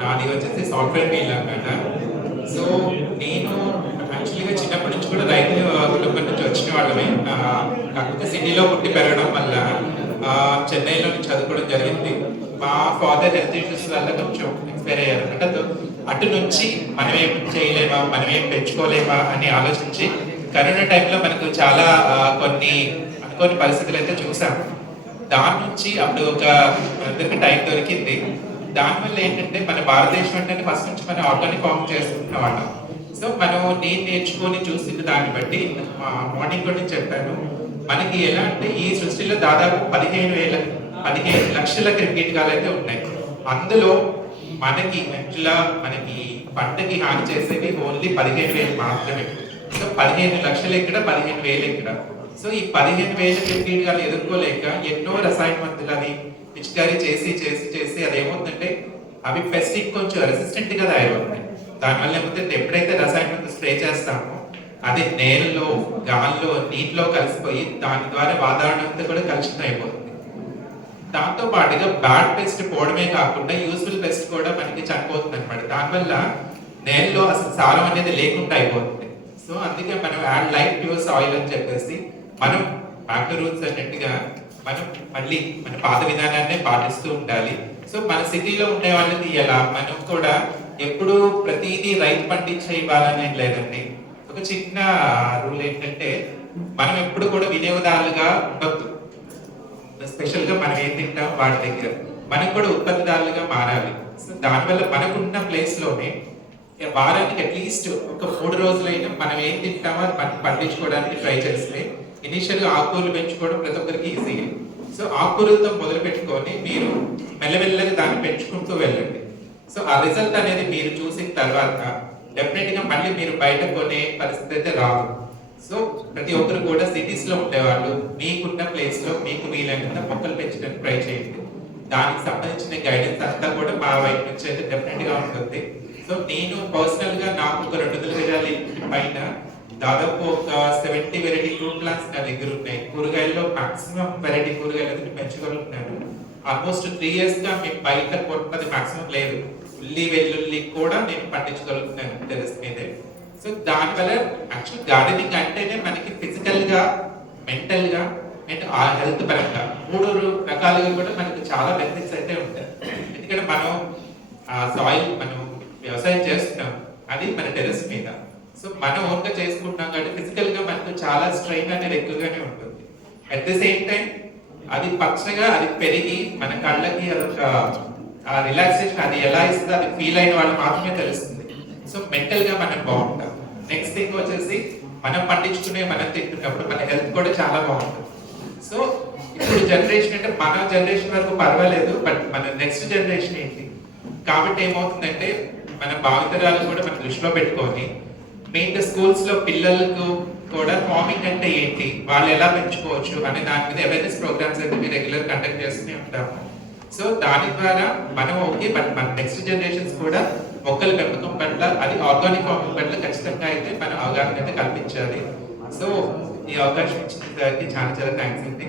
నాది వచ్చేసి software field అనమాట. సో నేను యాక్చువల్‌గా చిన్నప్పటి నుంచి కూడా రైతు కుటుంబం నుంచి వచ్చిన వాళ్ళమే. కాకపోతే సిటీలో పుట్టి పెరగడం వల్ల చెన్నైలోనే చదువుకోవడం జరిగింది. మా ఫాదర్ హెల్త్ ఇష్యూస్ వల్ల కొంచెం ఎక్స్‌పైర్ అయ్యారు. అంటే అటు నుంచి మనమేం చేయలేమా, మనమేం పెంచుకోలేమా అని ఆలోచించి కరోనా టైంలో మనకు చాలా కొన్ని అనుకోని పరిస్థితులు అయితే చూసాము. దాని నుంచి అప్పుడు మనందరికి టైం దొరికింది. దానివల్ల ఏంటంటే మన భారతదేశం అంటే ఫస్ట్ నుంచి మనం ఆర్గానిక్ ఫార్మ్ చేసుకుంటున్న వాళ్ళం. సో మనం నేను నేర్చుకొని చూసిన దాన్ని బట్టి మార్నింగ్ కూడా చెప్పాను. మనకి ఎలా అంటే ఈ సృష్టిలో దాదాపు 15 లక్షల క్రిమికీటకాలు అయితే ఉన్నాయి. అందులో మనకి మనకి పంటకి హాని చేసేవి ఓన్లీ 15,000 మాత్రమే. సో 15 లక్షలు ఎక్కడ, 15,000 ఎక్కడ. సో ఈ 15,000 క్రిమికీటకాలు ఎదుర్కోలేక ఎన్నో రసాయన మందులు అవి పిచికారీ చేసి చేసి చేసి అదేమవుతుందంటే అవి పెస్ట్ కొంచెం రెసిస్టెంట్ గా తయారవుతాయి. దానివల్ల ఏమవుతుంది, ఎప్పుడైతే రసాయన మందులు స్ప్రే చేస్తామో అది నేలలో, గాల్లో, నీటిలో కలిసిపోయి దాని ద్వారా వాతావరణం అంతా కూడా కలుషితం అయిపోతుంది. దాంతో పాటుగా బ్యాడ్ పెస్ట్ పోవడమే కాకుండా యూస్ఫుల్ పెస్ట్ కూడా మనకి చనిపోతుంది అనమాట. దానివల్ల నేలలో అసలు సారం అనేది లేకుండా అయిపోతుంది. సో అందుకే మనం యాడ్ లైఫ్ ప్యూర్ సాయిల్ అని చెప్పేసి మనం బ్యాక్ టు రూట్స్ అన్నట్టుగా మనం మళ్ళీ మన పాత విధానాన్ని పాటిస్తూ ఉండాలి. సో మన సిటీలో ఉండే వాళ్ళకి ఎలా మనం కూడా ఎప్పుడు ప్రతిదీ రైతు పండించే ఇవ్వాలనే లేదండి. ఒక చిన్న రూల్ ఏంటంటే మనం ఎప్పుడు కూడా వినియోగదారులుగా ఉండొద్దు. స్పెషల్ గా మనం ఏం తింటాం వాటి దగ్గర మనం కూడా ఉత్పత్తిదారులుగా మారాలి. సో దానివల్ల మనకున్న ప్లేస్ లోనే వారానికి అట్లీస్ట్ ఒక 3 రోజులైనా మనం ఏం తింటామో అది మనం పండించుకోవడానికి ట్రై చేస్తే ఇనిషియల్ గా ఆకుకూరలు పెంచుకోవడం ప్రతి ఒక్కరికి ఈజీ. సో ఆకుకూరలతో మొదలు పెట్టుకొని మీరు మెల్లమెల్లగా దాన్ని పెంచుకుంటూ వెళ్ళండి. సో ఆ రిజల్ట్ అనేది మీరు చూసిన తర్వాత డెఫినెట్ గా మళ్ళీ మీరు బయట కొనే పరిస్థితి అయితే రాదు. సో ప్రతి ఒక్కరు కూడా సిటీస్ లో ఉండేవాళ్ళు మీకున్న ప్లేస్ లో మీకు వీలైనంత మొక్కలు పెంచడానికి ట్రై చేయండి. దానికి సంబంధించిన గైడెన్స్ అంతా కూడా మా వైపు నుంచి అయితే డెఫినెట్ గా ఉంటుంది. సో నేను పర్సనల్ గా నాకు ఒక 200 గజాల పైన దాదాపు ఒక 70 వెరైటీ ఫ్రూట్ ప్లాంట్స్ నా దగ్గర ఉన్నాయి. కూరగాయల్లో మాక్సిమం వెరైటీ కూరగాయలు పెంచగలుగుతున్నాను. ఆల్మోస్ట్ 3 years గా మేము బయట కొన్నది మాక్సిమం లేదు. ఉల్లి వెల్లుల్లి కూడా నేను పండించగలుగుతున్నాను టెరెస్ మీదే. సో దానివల్ల యాక్చువల్ గార్డెనింగ్ అంటేనే మనకి ఫిజికల్ గా, మెంటల్ గా అండ్ ఆ హెల్త్ పరంగా 3 రకాలుగా కూడా మనకి చాలా బెనిఫిట్స్ అయితే ఉంటాయి. ఎందుకంటే మనం ఆ సాయిల్ మనం వ్యవసాయం చేస్తున్నాం అది మన టెరెస్ మీద. సో మనం ఓన్ గా చేసుకుంటున్నాం కాబట్టి ఫిజికల్ గా మనకు చాలా స్ట్రెయిన్ అనేది ఎక్కువగానే ఉంటుంది. అట్ ది సేమ్ టైం అది పచ్చగా అది పెరిగి మన కళ్ళకి అదొక రిలాక్సేషన్ అది ఎలా ఇస్తుందో అది ఫీల్ అయిన వాళ్ళు మాత్రమే తెలుస్తుంది. సో మెంటల్ గా మనం బాగుంటాం. నెక్స్ట్ థింగ్ వచ్చేసి మనం పండించుకునే మనం తింటున్నప్పుడు మన హెల్త్ కూడా చాలా బాగుంటుంది. సో ఇప్పుడు జనరేషన్ అంటే మన జనరేషన్ వరకు పర్వాలేదు, బట్ మన నెక్స్ట్ జనరేషన్ ఏంటి కాబట్టి ఏమవుతుందంటే మన భావితరాలు కూడా మనం దృష్టిలో పెట్టుకొని మెయిన్ స్కూల్స్ లో పిల్లలకు కూడా ఫార్మింగ్ అంటే ఏంటి, వాళ్ళు ఎలా పెంచుకోవచ్చు అనే దాని మీద అవేర్నెస్ ప్రోగ్రామ్స్ అయితే మేము రెగ్యులర్ కండక్ట్ చేస్తూనే ఉంటాము. సో దాని ద్వారా మనం ఓకే, బట్ మన నెక్స్ట్ జనరేషన్స్ కూడా మొక్కల పెంపకం పట్ల అది ఆర్గానిక్ ఫార్మింగ్ పట్ల ఖచ్చితంగా అయితే మనం అవగాహన అయితే కల్పించాలి. సో ఈ అవకాశం ఇచ్చిన చాలా చాలా థ్యాంక్స్ అండి.